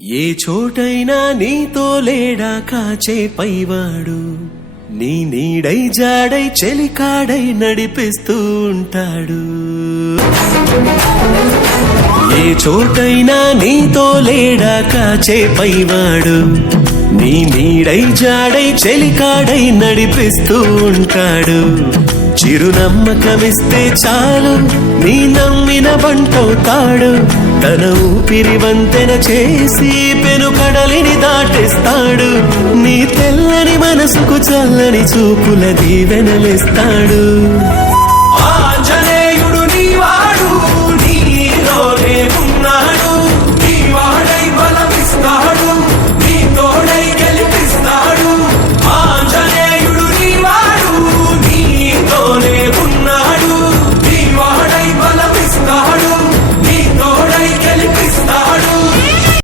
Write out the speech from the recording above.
ఏ చోటైనా నీతో లేడా కాచే పైవాడు, నీ నీడై జాడై చెలికాడై నడిపిస్తూ ఉంటాడు. ఏ చోటైనా నీతో లేడా కాచే పైవాడు, నీ నీడై జాడై చెలికాడై నడిపిస్తూ ఉంటాడు. చిరునమ్మకమిస్తే చాలు నీ నమ్మిన బంటవుతాడు. తన ఊపిరి వంతెన చేసి పెను కడలిని దాటేస్తాడు. నీ తెల్లని మనసుకు చల్లని చూపుల దీవెనలిస్తాడు.